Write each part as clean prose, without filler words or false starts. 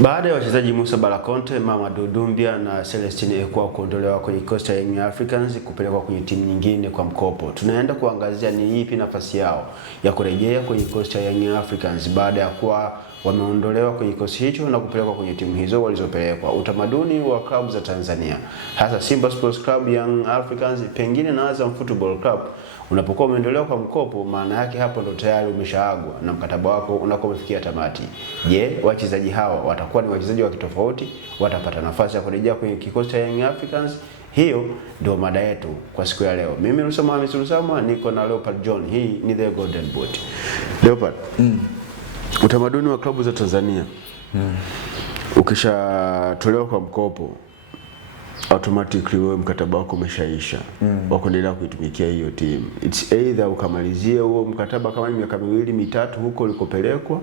Baada ya wachezaji Musa Balakonte, Mamadou Doumbia na Celestine Ekwa kuondolewa kwenye kikosi cha Young Africans kupelekwa kwenye timu nyingine kwa mkopo, tunaenda kuangazia ni ipi nafasi yao ya kurejea kwenye kikosi cha Young Africans baada ya kuwa wameondolewa kwenye kikosi hicho na kupelekwa kwenye timu hizo walizopelekwa. Utamaduni wa klabu za Tanzania, hasa Simba Sports Club, Young Africans, pengine na Azam Football Club, unapokuwa umeondolewa kwa mkopo, maana yake hapo ndo tayari umeshaagwa na mkataba wako unakuwa umefikia tamati. Je, wachezaji hawa watakuwa ni wachezaji wa kitofauti? Watapata nafasi ya kurejea kwenye kikosi cha Young Africans? Hiyo ndio mada yetu kwa siku ya leo. Mimi Lusama Hamisi Lusama niko na Leopard John. Hii ni The Golden Boot. Leopard. Utamaduni wa klabu za Tanzania. Ukishatolewa kwa mkopo, automatically wewe mkataba wako umeshaisha. Wa kuendelea kuitumikia hiyo timu. It's either ukamalizie huo mkataba kama ni miaka 2-3 huko ulikopelekwa,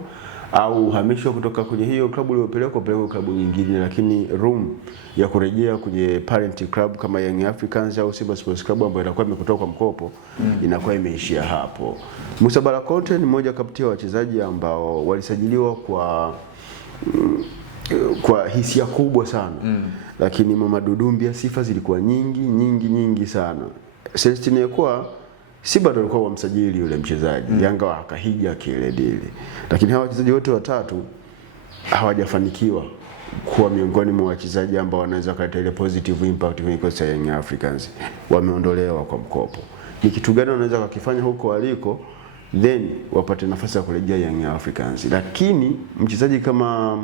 au uhamishwe kutoka kwenye hiyo klabu uliyopelekwa upelekwe klabu nyingine, lakini room ya kurejea kwenye parent club kama Young Africans au Simba Sports Club ambayo inakuwa imekutoka kwa mkopo inakuwa imeishia hapo. Musa Balakonte ni mmoja kati ya wachezaji ambao walisajiliwa kwa hisia kubwa sana. Lakini Mamadou Doumbia sifa zilikuwa nyingi sana. Celestine Ekwa Simba ndio walikuwa wamsajili yule mchezaji. Yanga wakahiga kile dili. Lakini hawa wachezaji wote watatu hawajafanikiwa kuwa miongoni mwa wachezaji ambao wanaweza kuleta ile positive impact kwenye kikosi cha Young Africans. Wameondolewa kwa mkopo. Ni kitu gani wanaweza kukifanya huko waliko then wapate nafasi ya kurejea Young Africans? Lakini mchezaji kama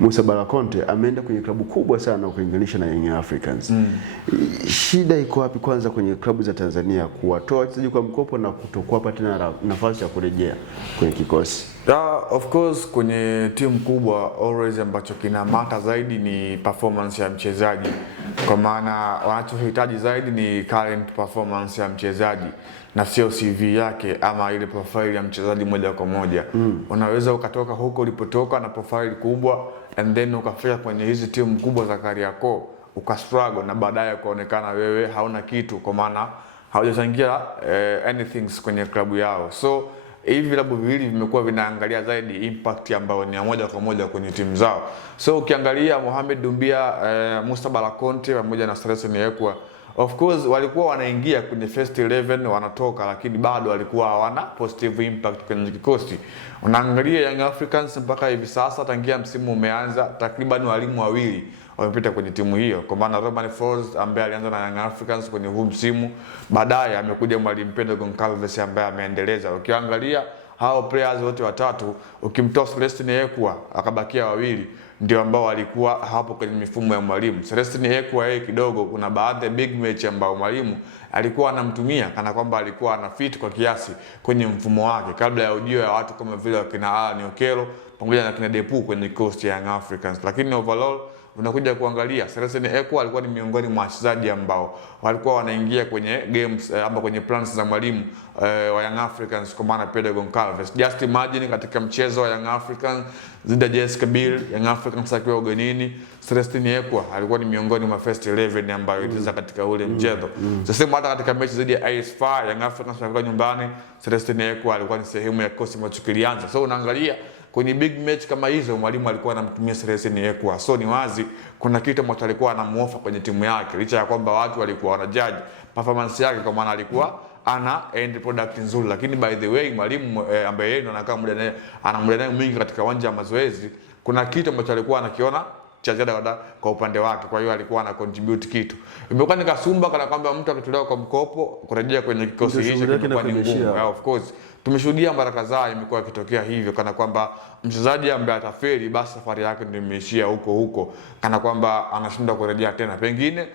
Musa Balakonte ameenda kwenye klabu kubwa sana ukilinganisha na Young Africans. Shida iko wapi kwanza kwenye klabu za Tanzania kuwatoa wachezaji kwa mkopo na kutokuwapa tena nafasi ya kurejea kwenye kikosi? Of course kwenye timu kubwa always ambacho kina mata zaidi ni performance ya mchezaji. Kwa maana wanachohitaji zaidi ni current performance ya mchezaji na sio CV yake ama ile profile ya mchezaji moja kwa moja. Unaweza ukatoka huko ulipotoka na profile kubwa and then ukafika kwenye hizi timu kubwa za Kariakoo ukastruggle na baadaye kuonekana wewe hauna kitu kwa maana haujachangia anything kwenye klabu yao. So hivi vilabu viwili vimekuwa vinaangalia zaidi impact ambayo ni moja kwa moja kwenye timu zao. So ukiangalia Mohamed Doumbia, Musa Balakonte pamoja na Celestine Ekwa, of course walikuwa wanaingia kwenye first 11 wanatoka, lakini bado walikuwa hawana positive impact kwenye kikosi. Unaangalia Young Africans mpaka hivi sasa tangia msimu umeanza takriban walimu wawili wamepita kwenye timu hiyo, kwa maana Romain Folz ambaye alianza na Young Africans kwenye huu msimu, baadaye amekuja mwalimu Pedro Goncalves ambaye ameendeleza. Ukiangalia hao players wote watatu, ukimtoa Celestine Ekwa akabakia wawili, ndio ambao walikuwa hapo kwenye mifumo ya mwalimu. Celestine Ekwa yeye kidogo kuna baadhi ya big match ambao mwalimu alikuwa anamtumia kana kwamba alikuwa ana fit kwa kiasi kwenye mfumo wake kabla ya ujio ya watu kama vile kina Alan Okello pamoja na kina Depu kwenye coast ya Young Africans. Lakini overall unakuja kuangalia Celestine Ekwa alikuwa ni miongoni mwa wachezaji ambao walikuwa wanaingia kwenye games ama kwenye plans za mwalimu wa Young Africans kwa maana Pedro Goncalves. Just imagine katika mchezo wa Young Africans dhidi ya JS Kabylie, Young Africans akiwa ugenini, Celestine Ekwa alikuwa ni miongoni mwa first 11 ambayo ilicheza katika ule mchezo. Sasa hata katika mechi dhidi ya AS FAR, Young Africans walikuwa nyumbani, Celestine Ekwa alikuwa ni sehemu ya kikosi ambacho kilianza. So unaangalia kwenye big match kama hizo mwalimu alikuwa anamtumia Celestine Ekwa. So ni wazi kuna kitu ambacho alikuwa anamuofa kwenye timu yake, licha ya kwamba watu walikuwa wanajudge performance yake kwa maana alikuwa ana end product nzuri. Lakini by the way mwalimu ambaye yeye anakaa muda naye mwingi katika uwanja wa mazoezi, kuna kitu ambacho alikuwa anakiona cha ziada kwa upande wake, kwa hiyo alikuwa ana contribute kitu. Imekuwa ni kasumba kana kwamba mtu akitolewa kwa mkopo kurejea kwenye kikosi hicho kilikuwa ni ngumu. Of course tumeshuhudia mara kadhaa imekuwa ikitokea hivyo, kana kwamba mchezaji ambaye atafeli basi safari yake ndio imeishia huko, kana kwamba anashindwa kurejea tena. Pengine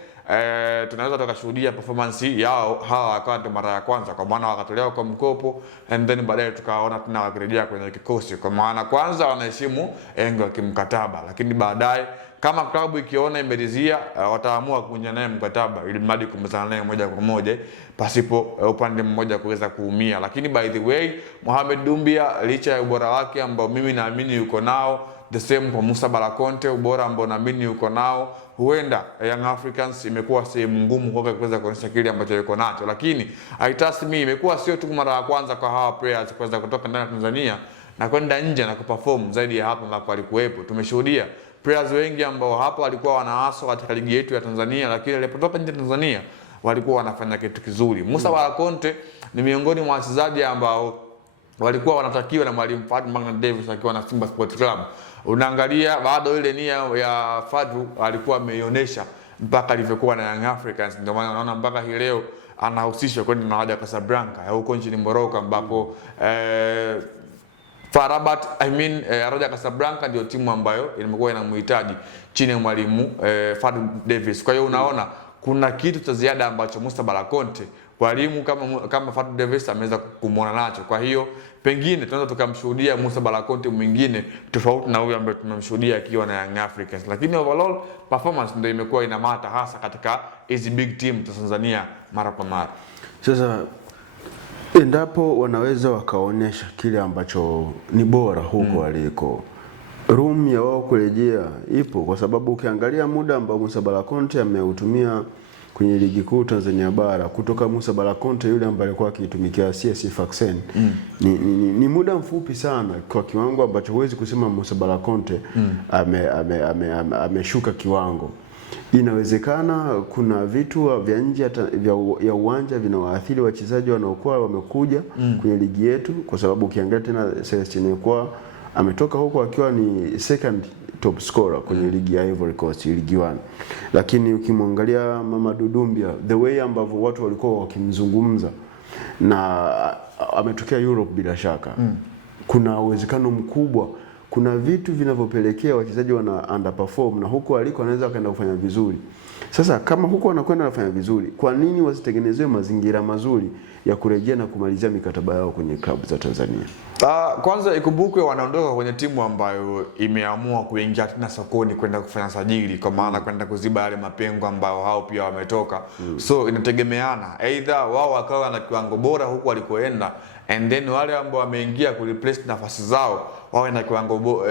tunaweza tukashuhudia performance yao hawa akawa ndio mara ya kwanza, kwa maana wakatolewa kwa mkopo and then baadaye tukaona tena wakirejea kwenye kikosi, kwa maana kwanza wanaheshimu engo ya kimkataba, lakini baadaye kama klabu ikiona imeridhia wataamua kuingia naye mkataba ili mradi kumzana naye moja kwa moja pasipo upande mmoja kuweza kuumia. Lakini by the way Mohamed Doumbia licha ya ubora wake ambao mimi naamini yuko nao, the same kwa Musa Balakonte ubora ambao naamini yuko nao, huenda Young Africans imekuwa sehemu ngumu kwa kuweza kuonyesha kile ambacho yuko nacho. Lakini I trust me imekuwa sio tu mara ya kwanza kwa hawa players kuweza kutoka ndani ya Tanzania na kwenda nje na kuperform zaidi ya hapa ambapo alikuwepo. Tumeshuhudia players wengi ambao hapa walikuwa wanaaswa katika ligi yetu ya Tanzania, lakini walipotoka nje Tanzania walikuwa wanafanya kitu kizuri. Musa Bala Conte ni miongoni mwa wachezaji ambao walikuwa wanatakiwa na mwalimu Fadlu Magna Davis akiwa na Simba Sports Club. Unaangalia bado ile nia ya Fadlu alikuwa ameionyesha mpaka alivyokuwa na Young Africans, ndio maana unaona mpaka hii leo anahusishwa kwenda na Raja Casablanca ya huko nchini Morocco ambapo FAR Rabat Raja Casablanca ndio timu ambayo imekuwa inamhitaji chini ya mwalimu Fadlu Davis. Kwa hiyo unaona kuna kitu cha ziada ambacho Musa Bala Conte walimu kama Fadlu Davis ameweza kumuona nacho. Kwa hiyo pengine tunaweza tukamshuhudia Musa Bala Conte mwingine tofauti na huyo ambaye tumemshuhudia akiwa na Young Africans, lakini overall performance ndio imekuwa inamata hasa katika hizi big team za Tanzania mara kwa mara. Sasa endapo wanaweza wakaonyesha kile ambacho ni bora huko waliko, room ya wao kurejea ipo, kwa sababu ukiangalia muda ambao Musa Bala Conte ameutumia kwenye ligi kuu Tanzania bara kutoka Musa Bala Conte yule ambaye alikuwa akitumikia CS Sfaxien ni muda mfupi sana kwa kiwango ambacho huwezi kusema Musa Bala Conte ameshuka kiwango. Inawezekana kuna vitu vya nje ya uwanja vinawaathiri wachezaji wanaokuwa wamekuja kwenye ligi yetu, kwa sababu ukiangalia tena Celestine Ekwa ametoka huko akiwa ni second top scorer kwenye ligi ya Ivory Coast, ligi 1. Lakini ukimwangalia Mamadou Doumbia, the way ambavyo watu walikuwa wakimzungumza na ametokea Europe bila shaka, kuna uwezekano mkubwa kuna vitu vinavyopelekea wachezaji wana underperform na huko aliko anaweza kaenda kufanya vizuri. Sasa kama huko wanakwenda kufanya vizuri, kwa nini wasitengenezewe mazingira mazuri ya kurejea na kumalizia mikataba yao kwenye klabu za Tanzania? Kwanza ikumbukwe wanaondoka kwenye timu ambayo imeamua kuingia tena sokoni kwenda kufanya sajili, kwa maana kwenda kuziba yale mapengo ambao hao pia wametoka. So inategemeana either wao wakawa na kiwango bora huko walikoenda, and then wale ambao wameingia ku replace nafasi zao wawe na kiwango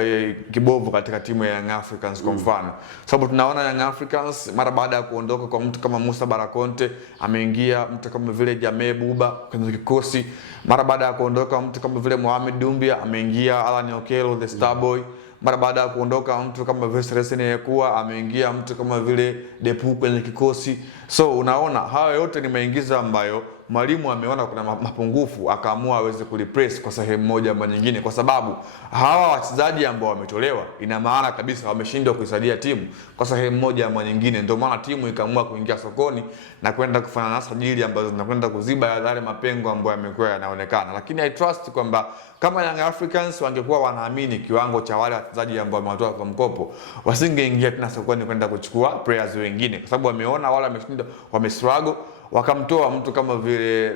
kibovu katika timu ya Young Africans kwa mfano. Sababu tunaona Young Africans mara baada ya kuondoka kwa mtu kama Musa Bala Conte ameingia mtu kama vile Jamee Buba kwenye kikosi. Mara baada ya kuondoka mtu kama vile Mohamed Doumbia ameingia Alan Okello the Starboy. Mara baada ya kuondoka mtu kama vile Celestine Ekwa ameingia mtu kama vile Depu kwenye kikosi. So unaona hayo yote ni maingizo ambayo mwalimu ameona kuna mapungufu akaamua aweze kureplace kwa sehemu moja ama nyingine, kwa sababu hawa wachezaji ambao wametolewa ina maana kabisa wameshindwa kuisaidia timu kwa sehemu moja ama nyingine. Ndio maana timu ikaamua kuingia sokoni na kwenda kufanya na sajili ambazo zinakwenda kuziba yale mapengo ambayo yamekuwa yanaonekana. Lakini I trust kwamba kama Young Africans wangekuwa wanaamini kiwango cha wale wachezaji ambao wametoka kwa mkopo, wasingeingia tena sokoni kwenda kuchukua players wengine, kwa sababu wameona wale wameshinda, wamestruggle, wakamtoa mtu kama vile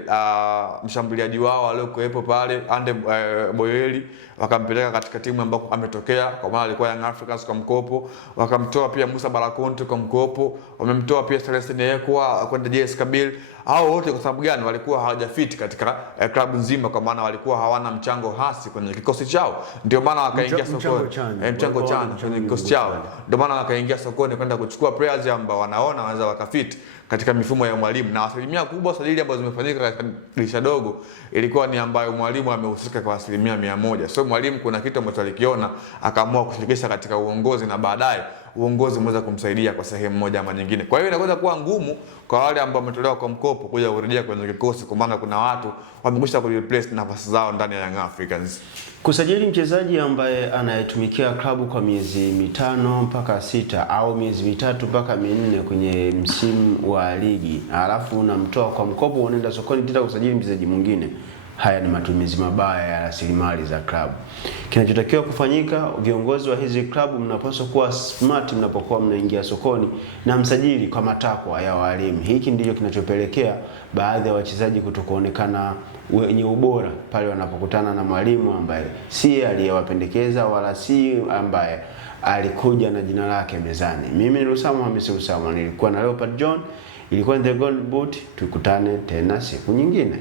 mshambuliaji wao aliyokuepo pale Ande Boyeli, wakampeleka katika timu ambayo ametokea, kwa maana alikuwa Young Africans kwa mkopo. Wakamtoa pia Musa Bala Conte kwa mkopo, wamemtoa pia Celestine Ekwa kwenda JS Kabylie. Hao wote kwa sababu gani? Walikuwa hawajafiti katika klabu nzima, kwa maana walikuwa hawana mchango hasi kwenye kikosi chao. Ndio maana wakaingia sokoni, mchango chanya kwenye kikosi chao. Ndio maana wakaingia sokoni kwenda kuchukua players ambao wanaona wanaweza wakafiti katika mifumo ya mwalimu. Na asilimia kubwa sajili ambazo zimefanyika katika dirisha dogo ilikuwa ni ambayo mwalimu amehusika kwa 100%. So mwalimu kuna kitu ambacho alikiona akaamua kushirikisha katika uongozi, na baadaye uongozi umeweza kumsaidia kwa sehemu moja ama nyingine. Kwa hiyo inaweza kuwa ngumu kwa wale ambao wametolewa kwa mkopo kuja kurejea kwenye kikosi, kwa maana kuna watu wamekwisha ku replace nafasi zao ndani ya Young Africans. Kusajili mchezaji ambaye anayetumikia klabu kwa miezi 5 mpaka 6 au miezi 3 mpaka 4 kwenye msimu wa ligi, alafu unamtoa kwa mkopo unaenda sokoni tena kusajili mchezaji mwingine, haya ni matumizi mabaya ya rasilimali za klabu. Kinachotakiwa kufanyika, viongozi wa hizi klabu mnapaswa kuwa smart mnapokuwa mnaingia sokoni na msajili kwa matakwa ya walimu. Hiki ndicho kinachopelekea baadhi ya wachezaji kutokuonekana wenye ubora pale wanapokutana na mwalimu ambaye si aliyewapendekeza wala si ambaye alikuja na jina lake mezani. Mimi ni Lusamo Hamisi Lusamo, nilikuwa na Leopard John, ilikuwa The Gold Boot. Tukutane tena siku nyingine.